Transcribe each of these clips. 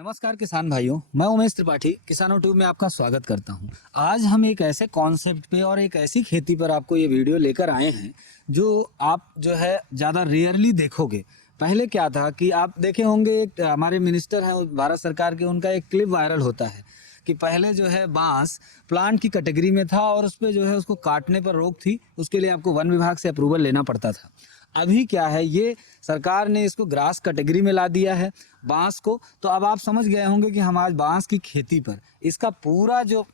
नमस्कार किसान भाइयों, मैं उमेश त्रिपाठी किसानों ट्यूब में आपका स्वागत करता हूं। आज हम एक ऐसे कॉन्सेप्ट पे और एक ऐसी खेती पर आपको ये वीडियो लेकर आए हैं जो आप जो है ज़्यादा रेयरली देखोगे। पहले क्या था कि आप देखे होंगे, एक हमारे मिनिस्टर हैं भारत सरकार के, उनका एक क्लिप वायरल होता है कि पहले जो है बांस प्लांट की कैटेगरी में था और उस पर जो है उसको काटने पर रोक थी, उसके लिए आपको वन विभाग से अप्रूवल लेना पड़ता था। अभी क्या है, ये सरकार ने इसको ग्रास कैटेगरी में ला दिया है बांस को। तो अब आप समझ गए होंगे कि हम आज बांस की खेती पर इसका पूरा जो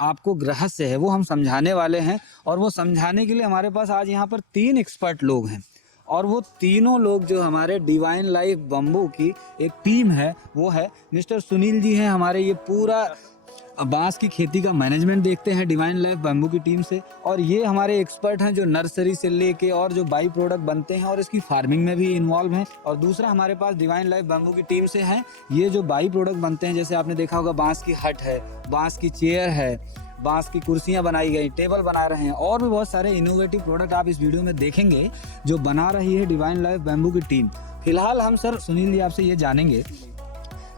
आपको रहस्य है वो हम समझाने वाले हैं। और वो समझाने के लिए हमारे पास आज यहाँ पर 3 एक्सपर्ट लोग हैं और वो तीनों लोग जो हमारे डिवाइन लाइफ बम्बू की एक टीम है, वो है मिस्टर सुनील जी हैं, हमारे ये पूरा बांस की खेती का मैनेजमेंट देखते हैं डिवाइन लाइफ बैम्बू की टीम से। और ये हमारे एक्सपर्ट हैं जो नर्सरी से लेके और जो बाई प्रोडक्ट बनते हैं और इसकी फार्मिंग में भी इन्वॉल्व हैं। और दूसरा हमारे पास डिवाइन लाइफ बैम्बू की टीम से हैं ये जो बाई प्रोडक्ट बनते हैं, जैसे आपने देखा होगा बांस की हट है, बांस की चेयर है, बांस की कुर्सियां बनाई गई, टेबल बना रहे हैं और भी बहुत सारे इनोवेटिव प्रोडक्ट आप इस वीडियो में देखेंगे जो बना रही है डिवाइन लाइफ बैम्बू की टीम। फिलहाल हम सर सुनील जी आपसे ये जानेंगे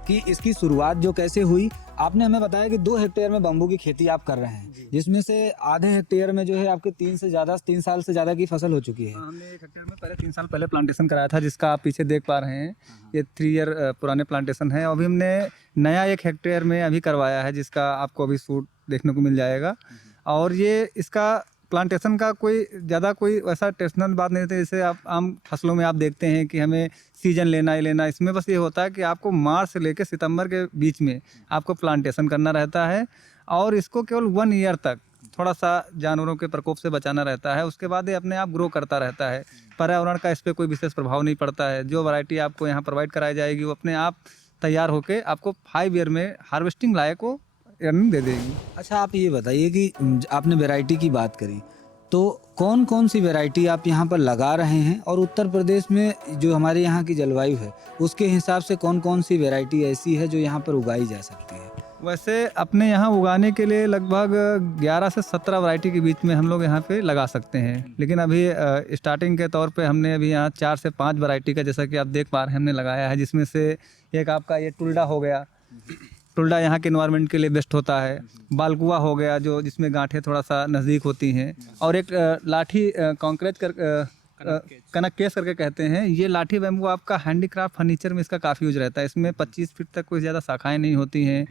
कि इसकी शुरुआत जो कैसे हुई। आपने हमें बताया कि 2 हेक्टेयर में बम्बू की खेती आप कर रहे हैं, जिसमें से आधे हेक्टेयर में जो है आपके 3 साल से ज़्यादा की फसल हो चुकी है। हमने 1 हेक्टेयर में पहले 3 साल पहले प्लांटेशन कराया था, जिसका आप पीछे देख पा रहे हैं। ये 3 ईयर पुराने प्लांटेशन है। अभी हमने नया 1 हेक्टेयर में अभी करवाया है, जिसका आपको अभी शूट देखने को मिल जाएगा। और ये इसका प्लांटेशन का कोई ज़्यादा कोई वैसा टेंशनल बात नहीं होती, जैसे आप आम फसलों में आप देखते हैं कि हमें सीजन लेना ही लेना। इसमें बस ये होता है कि आपको मार्च से लेकर सितंबर के बीच में आपको प्लांटेशन करना रहता है और इसको केवल 1 ईयर तक थोड़ा सा जानवरों के प्रकोप से बचाना रहता है। उसके बाद ये अपने आप ग्रो करता रहता है। पर्यावरण का इस पर कोई विशेष प्रभाव नहीं पड़ता है। जो वैरायटी आपको यहाँ प्रोवाइड कराई जाएगी वो अपने आप तैयार होकर आपको 5 ईयर में हार्वेस्टिंग लायक को अर्निंग दे देगी। अच्छा, आप ये बताइए कि आपने वैरायटी की बात करी, तो कौन कौन सी वैरायटी आप यहाँ पर लगा रहे हैं और उत्तर प्रदेश में जो हमारे यहाँ की जलवायु है उसके हिसाब से कौन कौन सी वैरायटी ऐसी है जो यहाँ पर उगाई जा सकती है? वैसे अपने यहाँ उगाने के लिए लगभग 11 से 17 वैरायटी के बीच में हम लोग यहाँ पे लगा सकते हैं। लेकिन अभी स्टार्टिंग के तौर पे हमने अभी यहाँ 4 से 5 वैरायटी का, जैसा कि आप देख पा रहे हैं, हमने लगाया है। जिसमें से एक आपका ये टुल्डा हो गया। टुल्डा यहाँ के एनवायरनमेंट के लिए बेस्ट होता है। बालकुआ हो गया, जो जिसमें गांठें थोड़ा सा नज़दीक होती हैं। और एक लाठी कॉन्क्रीट कर कनक केस करके कहते हैं। ये लाठी बैम्बू आपका हैंडीक्राफ्ट फर्नीचर में इसका काफ़ी यूज रहता है। इसमें 25 फीट तक कोई ज़्यादा शाखाएं नहीं होती हैं।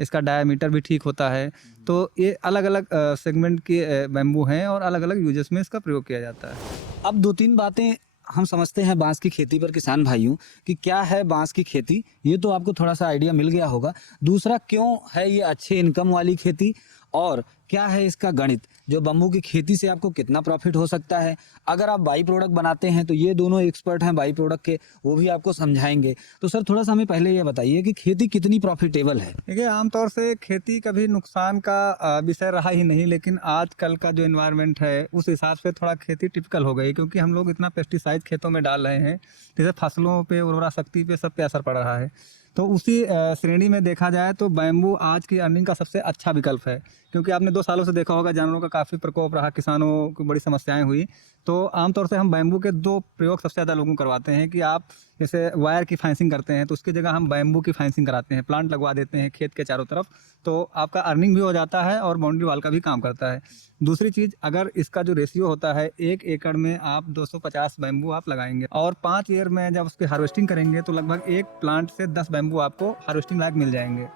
इसका डायामीटर भी ठीक होता है। तो ये अलग अलग सेगमेंट के बैम्बू हैं और अलग अलग यूजेस में इसका प्रयोग किया जाता है। अब 2-3 बातें हम समझते हैं बांस की खेती पर किसान भाइयों कि क्या है बांस की खेती, ये तो आपको थोड़ा सा आइडिया मिल गया होगा। दूसरा, क्यों है ये अच्छे इनकम वाली खेती, और क्या है इसका गणित, जो बम्बू की खेती से आपको कितना प्रॉफिट हो सकता है। अगर आप बाई प्रोडक्ट बनाते हैं तो ये दोनों एक्सपर्ट हैं बाई प्रोडक्ट के, वो भी आपको समझाएंगे। तो सर थोड़ा सा हमें पहले ये बताइए कि खेती कितनी प्रॉफिटेबल है। देखिए, आमतौर से खेती कभी नुकसान का विषय रहा ही नहीं, लेकिन आजकल का जो एनवायरनमेंट है उस हिसाब से थोड़ा खेती टिपिकल हो गई, क्योंकि हम लोग इतना पेस्टिसाइड खेतों में डाल रहे हैं, जैसे फसलों पे, उर्वरा शक्ति पे, सब पे असर पड़ रहा है। तो उसी श्रेणी में देखा जाए तो बैम्बू आज की अर्निंग का सबसे अच्छा विकल्प है। क्योंकि आपने 2 सालों से देखा होगा जानवरों का काफ़ी प्रकोप रहा, किसानों को बड़ी समस्याएं हुई। तो आमतौर से हम बैम्बू के 2 प्रयोग सबसे ज़्यादा लोगों को करवाते हैं कि आप जैसे वायर की फेंसिंग करते हैं तो उसकी जगह हम बैम्बू की फेंसिंग कराते हैं, प्लांट लगवा देते हैं खेत के चारों तरफ। तो आपका अर्निंग भी हो जाता है और बाउंड्री वाल का भी काम करता है। दूसरी चीज़, अगर इसका जो रेशियो होता है 1 एकड़ में आप 250 बैम्बू आप लगाएंगे और 5 ईयर में जब उसकी हार्वेस्टिंग करेंगे तो लगभग एक प्लांट से 10 बैम्बू आपको हार्वेस्टिंग लायक मिल जाएंगे।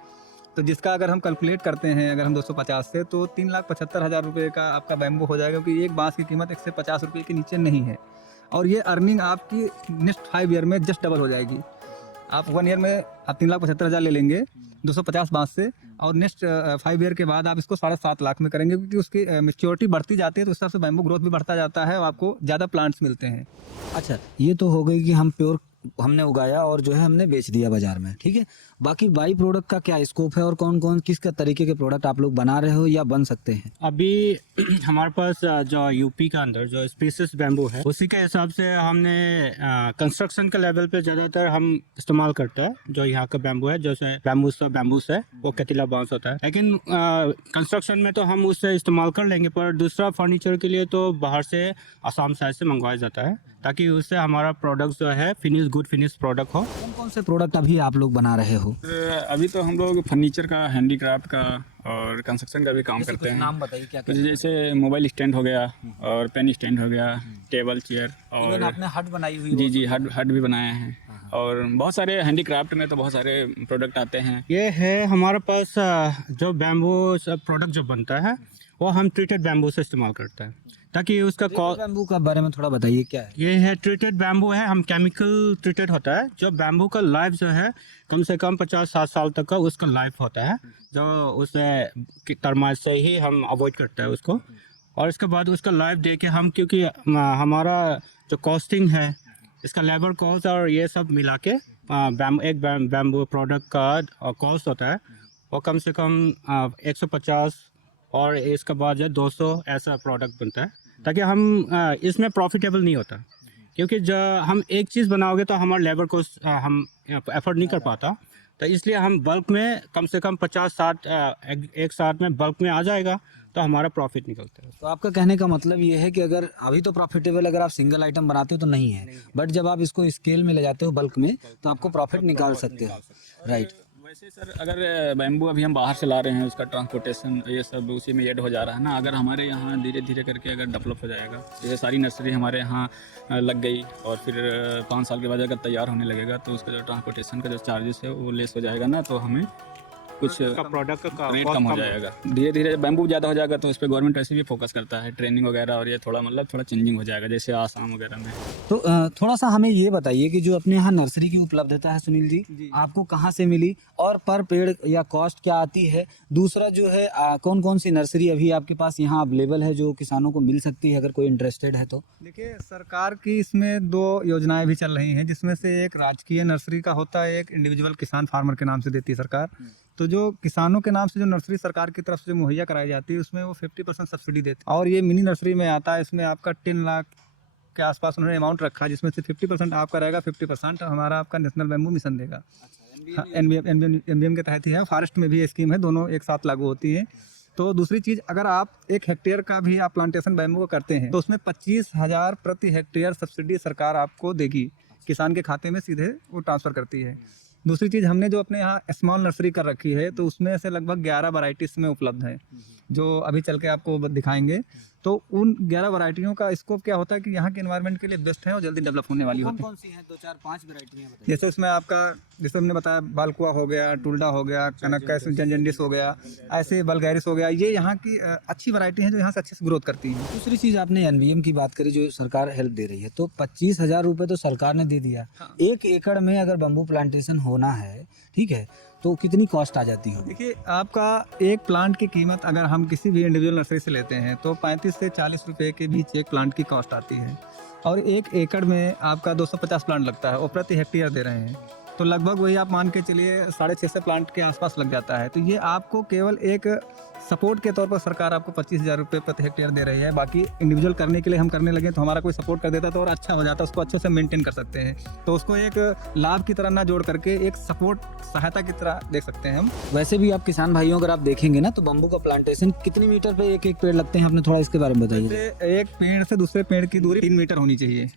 तो जिसका अगर हम कैलकुलेट करते हैं, अगर हम 250 से, तो 3,75,000 रुपये का आपका बैम्बू हो जाएगा, क्योंकि एक बांस की कीमत 150 रुपये के नीचे नहीं है। और ये अर्निंग आपकी नेक्स्ट 5 ईयर में जस्ट डबल हो जाएगी। आप 1 ईयर में आप 3,75,000 ले लेंगे 250 बांस से, और नेक्स्ट 5 ईयर के बाद आप इसको 7.5 लाख में करेंगे, क्योंकि उसकी मैच्योरिटी बढ़ती जाती है तो उस हिसाब से बैम्बू ग्रोथ भी बढ़ता जाता है और आपको ज़्यादा प्लांट्स मिलते हैं। अच्छा, ये तो हो गई कि हम प्योर हमने उगाया और जो है हमने बेच दिया बाजार में, ठीक है। बाकी बाई प्रोडक्ट का क्या स्कोप है और कौन कौन किस तरीके के प्रोडक्ट आप लोग बना रहे हो या बन सकते हैं? अभी हमारे पास जो यूपी का अंदर जो स्पीसीज बैम्बू है उसी के हिसाब से हमने कंस्ट्रक्शन के लेवल पे ज़्यादातर हम इस्तेमाल करते हैं। जो यहाँ का बैम्बू है, जैसे बैम्बूस है, वो कतीला बांस होता है। लेकिन कंस्ट्रक्शन में तो हम उससे इस्तेमाल कर लेंगे, पर दूसरा फर्नीचर के लिए तो बाहर से, आसाम साइड से मंगवाया जाता है, ताकि उससे हमारा प्रोडक्ट जो है गुड फिनिश प्रोडक्ट हो। कौन कौन से प्रोडक्ट अभी आप लोग बना रहे हो? अभी तो हम लोग फर्नीचर का, हैंडीक्राफ्ट का और कंस्ट्रक्शन का भी काम जैसे करते कुछ हैं। नाम बताइए क्या तो क्या? जैसे मोबाइल स्टैंड हो गया और पेन स्टैंड हो गया, टेबल चेयर इवन और आपने हट बनाई हुई जी हट हट भी बनाए हैं। और बहुत सारे हैंडीक्राफ्ट में तो बहुत सारे प्रोडक्ट आते हैं। ये है हमारे पास जो बैम्बू प्रोडक्ट जो बनता है वो हम ट्रीटेड बैम्बू से इस्तेमाल करते हैं, ताकि उसका बैम्बू का बारे में थोड़ा बताइए क्या है? ये है ट्रीटेड बैम्बू है, हम केमिकल ट्रीटेड होता है। जो बैम्बू का लाइफ जो है कम से कम 50-60 साल तक का उसका लाइफ होता है, जो उसे टर्माइट से ही हम अवॉइड करते हैं उसको। और इसके बाद उसका लाइफ दे के हम, क्योंकि हमारा जो कॉस्टिंग है, इसका लेबर कॉस्ट और ये सब मिला के एक बैम्बू प्रोडक्ट का कॉस्ट होता है वो कम से कम 150 और इसके बाद जो 200 ऐसा प्रोडक्ट बनता है, ताकि हम इसमें प्रॉफिटेबल नहीं होता। क्योंकि जब हम एक चीज़ बनाओगे तो हमारा लेबर कॉस्ट हम एफर्ट नहीं कर पाता, तो इसलिए हम बल्क में कम से कम 50-60 एक साथ में बल्क में आ जाएगा तो हमारा प्रॉफिट निकलता है। तो आपका कहने का मतलब ये है कि अगर अभी तो प्रॉफिटेबल अगर आप सिंगल आइटम बनाते हो तो नहीं है, बट जब आप इसको स्केल में ले जाते हो बल्क में तो आपको प्रॉफिट निकाल सकते हो, राइट? वैसे सर, अगर बैम्बू अभी हम बाहर से ला रहे हैं, उसका ट्रांसपोर्टेशन ये सब उसी में ऐड हो जा रहा है ना। अगर हमारे यहाँ धीरे धीरे करके अगर डेवलप हो जाएगा, जैसे सारी नर्सरी हमारे यहाँ लग गई और फिर 5 साल के बाद अगर तैयार होने लगेगा तो उसका जो ट्रांसपोर्टेशन का जो चार्जेस है वो लेस हो जाएगा ना, तो हमें कुछ प्रोडक्ट का रेट कम हो जाएगा। धीरे धीरे बैम्बू ज़्यादा हो जाएगा तो इस पर गवर्नमेंट वैसे भी फोकस करता है, ट्रेनिंग वगैरह, और ये थोड़ा मतलब थोड़ा चेंजिंग हो जाएगा जैसे आसाम वगैरह में। तो थोड़ा सा हमें ये बताइए कि जो अपने यहाँ नर्सरी की उपलब्धता है सुनील जी, आपको कहाँ से मिली और पर पेड़ या कॉस्ट क्या आती है? दूसरा जो है कौन कौन सी नर्सरी अभी आपके पास यहाँ अवेलेबल है जो किसानों को मिल सकती है अगर कोई इंटरेस्टेड है तो? देखिए, सरकार की इसमें 2 योजनाएं भी चल रही हैं, जिसमें से एक राजकीय नर्सरी का होता है, एक इंडिविजुअल किसान फार्मर के नाम से देती है सरकार। तो जो किसानों के नाम से जो नर्सरी सरकार की तरफ से मुहैया कराई जाती है उसमें वो 50% सब्सिडी देती है। और ये मिनी नर्सरी में आता है, इसमें आपका 10 लाख के आसपास उन्होंने अमाउंट रखा है, जिसमें से 50% आपका रहेगा, 50% हमारा आपका नेशनल बैम्बू मिशन देगा। एनबीएम के तहत ही है, फॉरेस्ट में भी ये स्कीम है, दोनों एक साथ लागू होती है। तो दूसरी चीज़, अगर आप 1 हेक्टेयर का भी आप प्लांटेशन बैम्बू का करते हैं तो उसमें 25,000 प्रति हेक्टेयर सब्सिडी सरकार आपको देगी, किसान के खाते में सीधे वो ट्रांसफ़र करती है। दूसरी चीज़, हमने जो अपने यहाँ स्मॉल नर्सरी कर रखी है तो उसमें से लगभग 11 वैरायटीज में उपलब्ध है, जो अभी चल के आपको दिखाएंगे। तो उन 11 वैरायटियों का स्कोप क्या होता है कि यहाँ के एनवायरनमेंट के लिए बेस्ट है और जल्दी डेवलप होने वाली होती है। कौन सी हैं 2 4 5 वैरायटियाँ बताइए? जैसे इसमें आपका, जैसे हमने बताया, बालकुआ हो गया, टुल्डा हो गया, कनक का जंजंडिस हो गया, ऐसे बल्गैरिस हो गया, ये यहाँ की अच्छी वैरायटी हैं जो यहाँ से अच्छे से ग्रोथ करती हैं। दूसरी चीज़, आपने एनबीएम की बात करी जो सरकार हेल्प दे रही है, तो 25,000 रुपये तो सरकार ने दे दिया। 1 एकड़ में अगर बम्बू प्लांटेशन होना है, ठीक है, तो कितनी कॉस्ट आ जाती होगी? देखिए, आपका एक प्लांट की कीमत अगर हम किसी भी इंडिविजुअल नर्सरी से लेते हैं तो 35 से 40 रुपए के बीच एक प्लांट की कॉस्ट आती है, और 1 एकड़ में आपका 250 प्लांट लगता है और प्रति हेक्टेयर दे रहे हैं, तो लगभग वही आप मान के चलिए 650 प्लांट के आसपास लग जाता है। तो ये आपको केवल एक सपोर्ट के तौर पर सरकार आपको 25,000 रुपये प्रति हेक्टेयर दे रही है। बाकी इंडिविजुअल करने के लिए हम करने लगे तो हमारा कोई सपोर्ट कर देता तो और अच्छा हो जाता, उसको अच्छे से मेंटेन कर सकते हैं। तो उसको एक लाभ की तरह ना जोड़ करके एक सपोर्ट, सहायता की तरह देख सकते हैं हम। वैसे भी आप किसान भाइयों अगर आप देखेंगे ना तो बम्बू का प्लांटेशन कितनी मीटर पे एक पेड़ लगते हैं, आपने थोड़ा इसके बारे में बताइए। जैसे एक पेड़ से दूसरे पेड़ की दूरी 3 मीटर होनी चाहिए,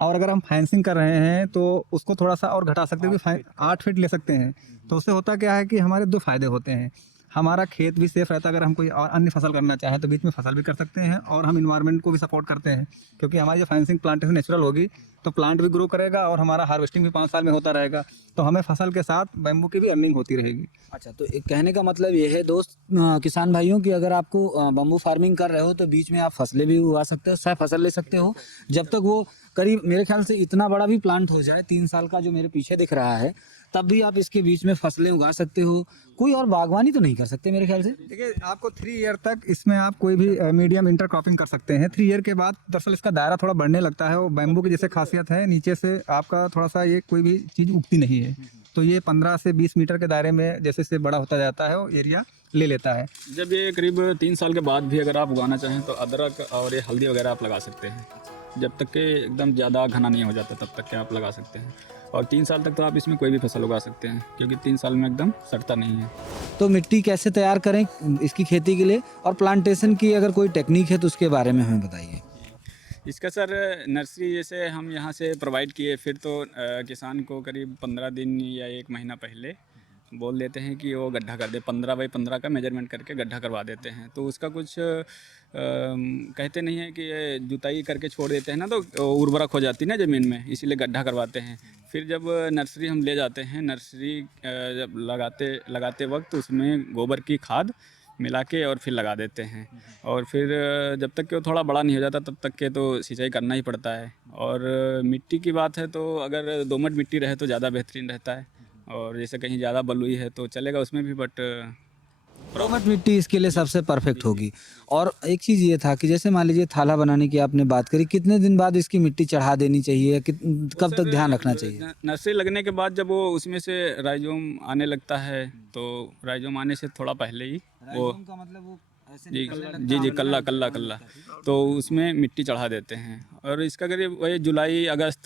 और अगर हम फेंसिंग कर रहे हैं तो उसको थोड़ा सा और घटा सकते हैं, 8 फीट ले सकते हैं। तो उससे होता क्या है कि हमारे 2 फायदे होते हैं, हमारा खेत भी सेफ रहता है, अगर हम कोई और अन्य फसल करना चाहें तो बीच में फसल भी कर सकते हैं, और हम इन्वायरमेंट को भी सपोर्ट करते हैं, क्योंकि हमारी जो फेंसिंग प्लांटेशन नेचुरल होगी तो प्लांट भी ग्रो करेगा और हमारा हार्वेस्टिंग भी 5 साल में होता रहेगा, तो हमें फसल के साथ बैम्बू की भी अर्निंग होती रहेगी। अच्छा, तो एक कहने का मतलब ये है दोस्त किसान भाइयों कि अगर आपको बम्बू फार्मिंग कर रहे हो तो बीच में आप फसलें भी उगा सकते हो, सह फसल ले सकते हो, जब तक वो करीब मेरे ख्याल से इतना बड़ा भी प्लांट हो जाए, 3 साल का जो मेरे पीछे दिख रहा है, तब भी आप इसके बीच में फसलें उगा सकते हो। कोई और बागवानी तो नहीं कर सकते मेरे ख्याल से? देखिए, आपको 3 ईयर तक इसमें आप कोई भी मीडियम इंटरक्रॉपिंग कर सकते हैं। 3 ईयर के बाद दरअसल इसका दायरा थोड़ा बढ़ने लगता है, वो बैम्बू की जैसे खासियत है, नीचे से आपका थोड़ा सा ये कोई भी चीज़ उगती नहीं है, तो ये 15 से 20 मीटर के दायरे में जैसे जैसे बड़ा होता जाता है वो एरिया ले लेता है। जब ये करीब 3 साल के बाद भी अगर आप उगाना चाहें तो अदरक और ये हल्दी वगैरह आप लगा सकते हैं, जब तक कि एकदम ज़्यादा घना नहीं हो जाता तब तक के आप लगा सकते हैं। और 3 साल तक तो आप इसमें कोई भी फसल उगा सकते हैं, क्योंकि 3 साल में एकदम सड़ता नहीं है। तो मिट्टी कैसे तैयार करें इसकी खेती के लिए, और प्लांटेशन की अगर कोई टेक्निक है तो उसके बारे में हमें बताइए। इसका सर नर्सरी जैसे हम यहाँ से प्रोवाइड किए, फिर तो किसान को करीब 15 दिन या 1 महीना पहले बोल देते हैं कि वो गड्ढा कर दे, 15 बाई 15 का मेजरमेंट करके गड्ढा करवा देते हैं। तो उसका कुछ कहते नहीं है कि ये जुताई करके छोड़ देते हैं ना, तो उर्वरक हो जाती है ना ज़मीन में, इसीलिए गड्ढा करवाते हैं। फिर जब नर्सरी हम ले जाते हैं, नर्सरी जब लगाते वक्त उसमें गोबर की खाद मिला के और फिर लगा देते हैं। और फिर जब तक कि वो थोड़ा बड़ा नहीं हो जाता तब तक के तो सिंचाई करना ही पड़ता है। और मिट्टी की बात है तो अगर दोमट मिट्टी रहे तो ज़्यादा बेहतरीन रहता है, और जैसे कहीं ज़्यादा बलुई है तो चलेगा उसमें भी, बट दोमट मिट्टी इसके लिए सबसे परफेक्ट होगी। और एक चीज़ ये था कि जैसे मान लीजिए थाला बनाने की आपने बात करी, कितने दिन बाद इसकी मिट्टी चढ़ा देनी चाहिए, कब तक ध्यान रखना चाहिए? नर्सरी लगने के बाद जब वो उसमें से राइजोम आने लगता है, तो राइजोम आने से थोड़ा पहले ही वो का मतलब वो ऐसे जी कल्ला तो उसमें मिट्टी चढ़ा देते हैं। और इसका करीब वही जुलाई अगस्त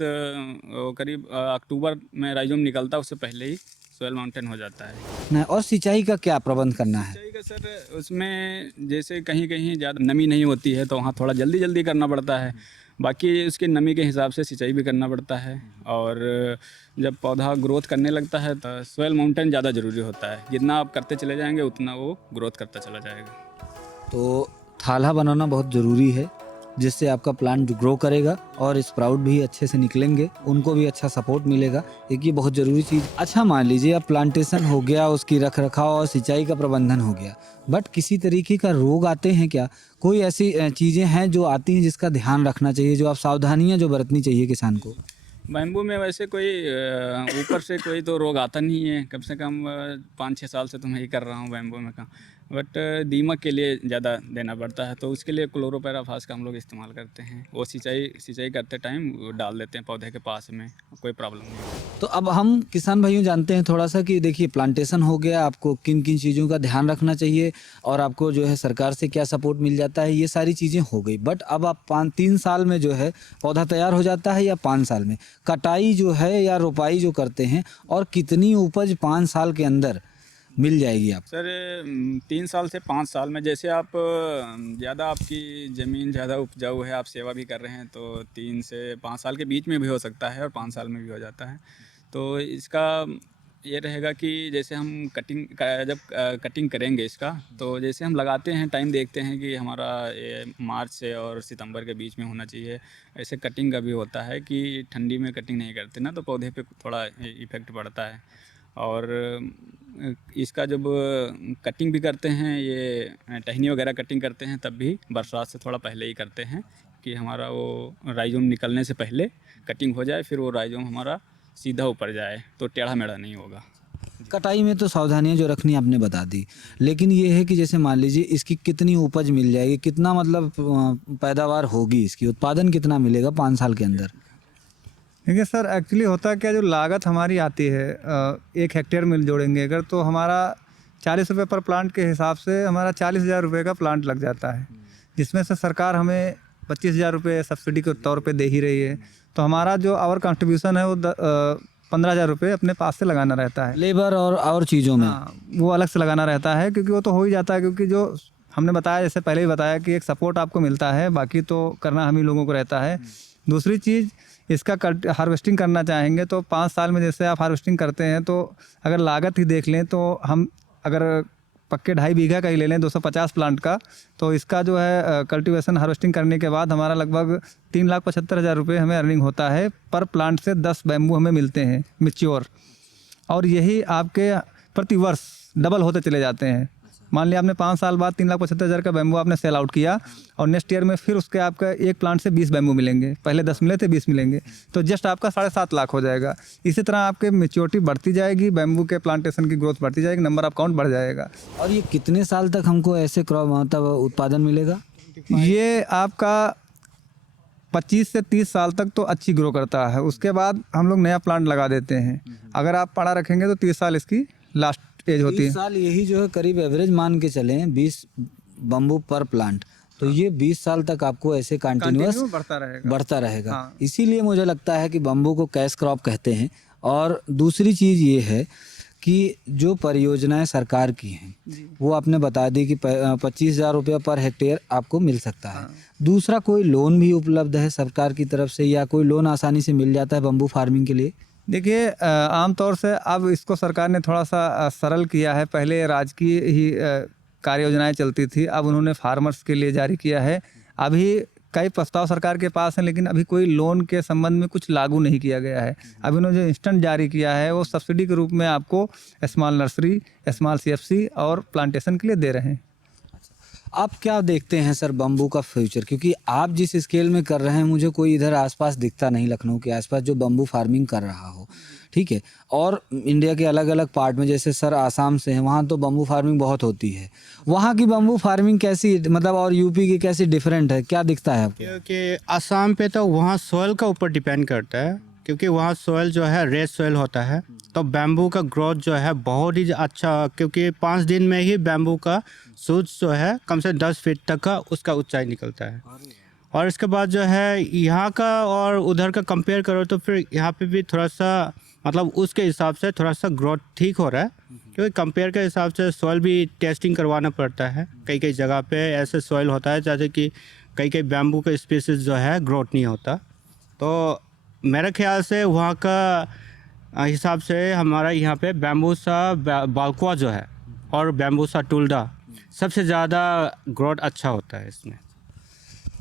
करीब अक्टूबर में राइजोम निकलता है, उससे पहले ही सोयल माउंटेन हो जाता है। नहीं, और सिंचाई का क्या प्रबंध करना है? सिंचाई का सर उसमें जैसे कहीं कहीं ज़्यादा नमी नहीं होती है तो वहाँ थोड़ा जल्दी करना पड़ता है, बाकी उसकी नमी के हिसाब से सिंचाई भी करना पड़ता है। और जब पौधा ग्रोथ करने लगता है तो सोयल माउंटेन ज़्यादा ज़रूरी होता है, जितना आप करते चले जाएंगे उतना वो ग्रोथ करता चला जाएगा। तो थाला बनाना बहुत ज़रूरी है, जिससे आपका प्लांट ग्रो करेगा और स्प्राउट भी अच्छे से निकलेंगे, उनको भी अच्छा सपोर्ट मिलेगा। एक ये बहुत ज़रूरी चीज़। अच्छा, मान लीजिए अब प्लांटेशन हो गया, उसकी रख रखाव और सिंचाई का प्रबंधन हो गया, बट किसी तरीके का रोग आते हैं क्या? कोई ऐसी चीज़ें हैं जो आती हैं जिसका ध्यान रखना चाहिए, जो आप सावधानियाँ जो बरतनी चाहिए किसान को? बैम्बू में वैसे कोई ऊपर से कोई तो रोग आता नहीं है, कम से कम 5-6 साल से तो मैं ही कर रहा हूँ बैम्बू में काम। बट दीमक के लिए ज़्यादा देना पड़ता है, तो उसके लिए क्लोरोपैराफास का हम लोग इस्तेमाल करते हैं। वो सिंचाई करते टाइम डाल देते हैं पौधे के पास में, कोई प्रॉब्लम नहीं। तो अब हम किसान भाइयों जानते हैं थोड़ा सा कि देखिए प्लांटेशन हो गया, आपको किन किन चीज़ों का ध्यान रखना चाहिए और आपको जो है सरकार से क्या सपोर्ट मिल जाता है, ये सारी चीज़ें हो गई। बट अब आप 3 साल में जो है पौधा तैयार हो जाता है, या 5 साल में कटाई जो है या रोपाई जो करते हैं, और कितनी उपज 5 साल के अंदर मिल जाएगी आप? सर 3 साल से 5 साल में जैसे आप ज़्यादा आपकी ज़मीन ज़्यादा उपजाऊ है, आप सेवा भी कर रहे हैं, तो 3 से 5 साल के बीच में भी हो सकता है और 5 साल में भी हो जाता है। तो इसका ये रहेगा कि जैसे हम जब कटिंग करेंगे इसका, तो जैसे हम लगाते हैं टाइम देखते हैं कि हमारा ये मार्च से और सितंबर के बीच में होना चाहिए। ऐसे कटिंग का भी होता है कि ठंडी में कटिंग नहीं करते ना, तो पौधे पे थोड़ा इफ़ेक्ट पड़ता है। और इसका जब कटिंग भी करते हैं, ये टहनी वगैरह कटिंग करते हैं, तब भी बरसात से थोड़ा पहले ही करते हैं कि हमारा वो राइजोम निकलने से पहले कटिंग हो जाए, फिर वो राइजोम हमारा सीधा ऊपर जाए, तो टेढ़ा मेढ़ा नहीं होगा। कटाई में तो सावधानियां जो रखनी आपने बता दी, लेकिन ये है कि जैसे मान लीजिए इसकी कितनी उपज मिल जाएगी, कितना मतलब पैदावार होगी, इसकी उत्पादन कितना मिलेगा 5 साल के अंदर? देखिए सर, एक्चुअली होता क्या, जो लागत हमारी आती है 1 हेक्टेयर में जोड़ेंगे अगर, तो हमारा 40 रुपये पर प्लांट के हिसाब से हमारा 40,000 रुपये का प्लांट लग जाता है, जिसमें से सरकार हमें 25,000 रुपये सब्सिडी के तौर पे दे ही रही है। तो हमारा जो आवर कंट्रीब्यूशन है वो 15,000 रुपये अपने पास से लगाना रहता है, लेबर और चीज़ों में। हाँ, वो अलग से लगाना रहता है, क्योंकि वो तो हो ही जाता है, क्योंकि जो हमने बताया, जैसे पहले ही बताया कि एक सपोर्ट आपको मिलता है, बाकी तो करना हम ही लोगों को रहता है। दूसरी चीज़, इसका हार्वेस्टिंग करना चाहेंगे तो 5 साल में जैसे आप हार्वेस्टिंग करते हैं, तो अगर लागत ही देख लें तो हम अगर पक्के 2.5 बीघा का ही ले लें 250 प्लांट का, तो इसका जो है कल्टीवेशन हार्वेस्टिंग करने के बाद हमारा लगभग 3,75,000 रुपये हमें अर्निंग होता है। पर प्लांट से 10 बैम्बू हमें मिलते हैं मैच्योर, और यही आपके प्रति वर्ष डबल होते चले जाते हैं। मान लिया आपने 5 साल बाद 3,75,000 का बैम्बू आपने सेल आउट किया, और नेक्स्ट ईयर में फिर उसके आपका एक प्लांट से 20 बैम्बू मिलेंगे, पहले 10 मिले थे 20 मिलेंगे, तो जस्ट आपका 7.5 लाख हो जाएगा। इसी तरह आपके मैच्योरिटी बढ़ती जाएगी, बैम्बू के प्लांटेशन की ग्रोथ बढ़ती जाएगी, नंबर ऑफ काउंट बढ़ जाएगा। और ये कितने साल तक हमको ऐसे क्रॉप मतलब उत्पादन मिलेगा? ये आपका 25 से 30 साल तक तो अच्छी ग्रो करता है, उसके बाद हम लोग नया प्लांट लगा देते हैं। अगर आप पड़ा रखेंगे तो 30 साल इसकी लास्ट एज होती 30 है। साल यही जो है करीब एवरेज मान के चलें 20 बम्बू पर प्लांट, तो ये 20 साल तक आपको ऐसे कंटिन्यूअस बढ़ता रहेगा। हाँ। इसीलिए मुझे लगता है कि बम्बू को कैश क्रॉप कहते हैं। और दूसरी चीज़ ये है कि जो परियोजनाएं सरकार की हैं वो आपने बता दी कि 25,000 रुपया पर हेक्टेयर आपको मिल सकता है। दूसरा, कोई लोन भी उपलब्ध है सरकार की तरफ से या कोई लोन आसानी से मिल जाता है बम्बू फार्मिंग के लिए? देखिए, आमतौर से अब इसको सरकार ने थोड़ा सा सरल किया है। पहले राजकीय ही कार्य योजनाएं चलती थी, अब उन्होंने फार्मर्स के लिए जारी किया है। अभी कई प्रस्ताव सरकार के पास हैं, लेकिन अभी कोई लोन के संबंध में कुछ लागू नहीं किया गया है। अभी उन्होंने जो इंस्टेंट जारी किया है वो सब्सिडी के रूप में आपको स्मॉल नर्सरी, स्मॉल CFC और प्लांटेशन के लिए दे रहे हैं। आप क्या देखते हैं सर बम्बू का फ्यूचर? क्योंकि आप जिस स्केल में कर रहे हैं, मुझे कोई इधर आसपास दिखता नहीं लखनऊ के आसपास जो बम्बू फार्मिंग कर रहा हो, ठीक है। और इंडिया के अलग अलग पार्ट में, जैसे सर आसाम से हैं, वहाँ तो बम्बू फार्मिंग बहुत होती है। वहाँ की बम्बू फार्मिंग कैसी, मतलब, और यूपी की कैसी डिफरेंट है, क्या दिखता है आपको? क्योंकि आसाम पे तो वहाँ सॉइल का ऊपर डिपेंड करता है, क्योंकि वहाँ सॉइल जो है रेड सॉइल होता है, तो बैम्बू का ग्रोथ जो है बहुत ही अच्छा, क्योंकि 5 दिन में ही बैम्बू का सूज जो है कम से 10 फीट तक का उसका ऊंचाई निकलता है। और इसके बाद जो है यहाँ का और उधर का कंपेयर करो तो फिर यहाँ पे भी थोड़ा सा, मतलब उसके हिसाब से थोड़ा सा ग्रोथ ठीक हो रहा है, क्योंकि कंपेयर के हिसाब से सॉइल भी टेस्टिंग करवाना पड़ता है। कई कई जगह पे ऐसे सॉइल होता है जैसे कि कई बैम्बू का स्पीसीज जो है ग्रोथ नहीं होता। तो मेरे ख्याल से वहाँ का हिसाब से हमारा यहाँ पे बैम्बूसा बाल्कुआ जो है और बैम्बूसा टुल्डा सबसे ज़्यादा ग्रोथ अच्छा होता है इसमें।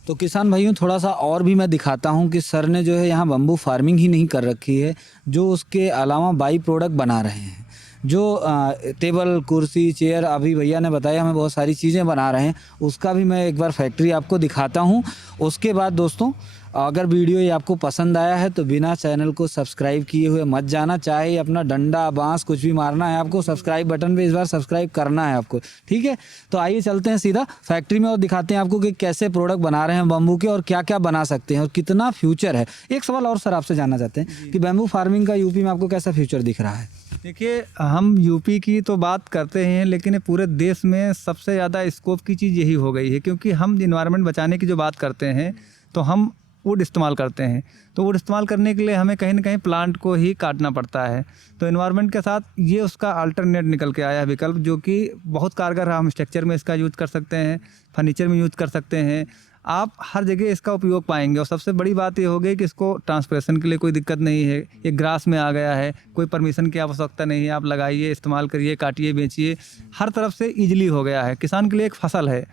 तो किसान भाइयों, थोड़ा सा और भी मैं दिखाता हूँ कि सर ने जो है यहाँ बम्बू फार्मिंग ही नहीं कर रखी है, जो उसके अलावा बाई प्रोडक्ट बना रहे हैं, जो टेबल, कुर्सी, चेयर, अभी भैया ने बताया हमें बहुत सारी चीज़ें बना रहे हैं, उसका भी मैं एक बार फैक्ट्री आपको दिखाता हूँ। उसके बाद दोस्तों, अगर वीडियो ये आपको पसंद आया है तो बिना चैनल को सब्सक्राइब किए हुए मत जाना। चाहे अपना डंडा, बांस कुछ भी मारना है आपको, सब्सक्राइब बटन पे इस बार सब्सक्राइब करना है आपको, ठीक है। तो आइए चलते हैं सीधा फैक्ट्री में और दिखाते हैं आपको कि कैसे प्रोडक्ट बना रहे हैं बम्बू के और क्या क्या बना सकते हैं और कितना फ्यूचर है। एक सवाल और सर आपसे जानना चाहते हैं कि बैम्बू फार्मिंग का यूपी में आपको कैसा फ्यूचर दिख रहा है? देखिए, हम यूपी की तो बात करते हैं, लेकिन ये पूरे देश में सबसे ज़्यादा स्कोप की चीज़ यही हो गई है, क्योंकि हम इन्वायरमेंट बचाने की जो बात करते हैं तो हम वुड इस्तेमाल करते हैं। तो वुड इस्तेमाल करने के लिए हमें कहीं ना कहीं प्लांट को ही काटना पड़ता है। तो इन्वायरमेंट के साथ ये उसका अल्टरनेट निकल के आया है विकल्प, जो कि बहुत कारगर है। हम स्ट्रक्चर में इसका यूज़ कर सकते हैं, फर्नीचर में यूज़ कर सकते हैं, आप हर जगह इसका उपयोग पाएंगे। और सबसे बड़ी बात ये हो गई कि इसको ट्रांसप्रेशन के लिए कोई दिक्कत नहीं है, ये ग्रास में आ गया है, कोई परमिशन की आवश्यकता नहीं है। आप लगाइए, इस्तेमाल करिए, काटिए, बेचिए, हर तरफ से ईजिली हो गया है। किसान के लिए एक फसल है,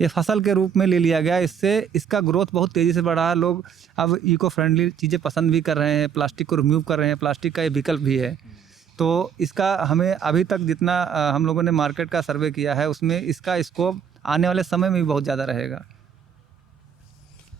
ये फसल के रूप में ले लिया गया। इससे इसका ग्रोथ बहुत तेज़ी से बढ़ा है। लोग अब इको फ्रेंडली चीज़ें पसंद भी कर रहे हैं, प्लास्टिक को रिमूव कर रहे हैं, प्लास्टिक का ये विकल्प भी है। तो इसका हमें अभी तक जितना हम लोगों ने मार्केट का सर्वे किया है, उसमें इसका स्कोप आने वाले समय में भी बहुत ज़्यादा रहेगा।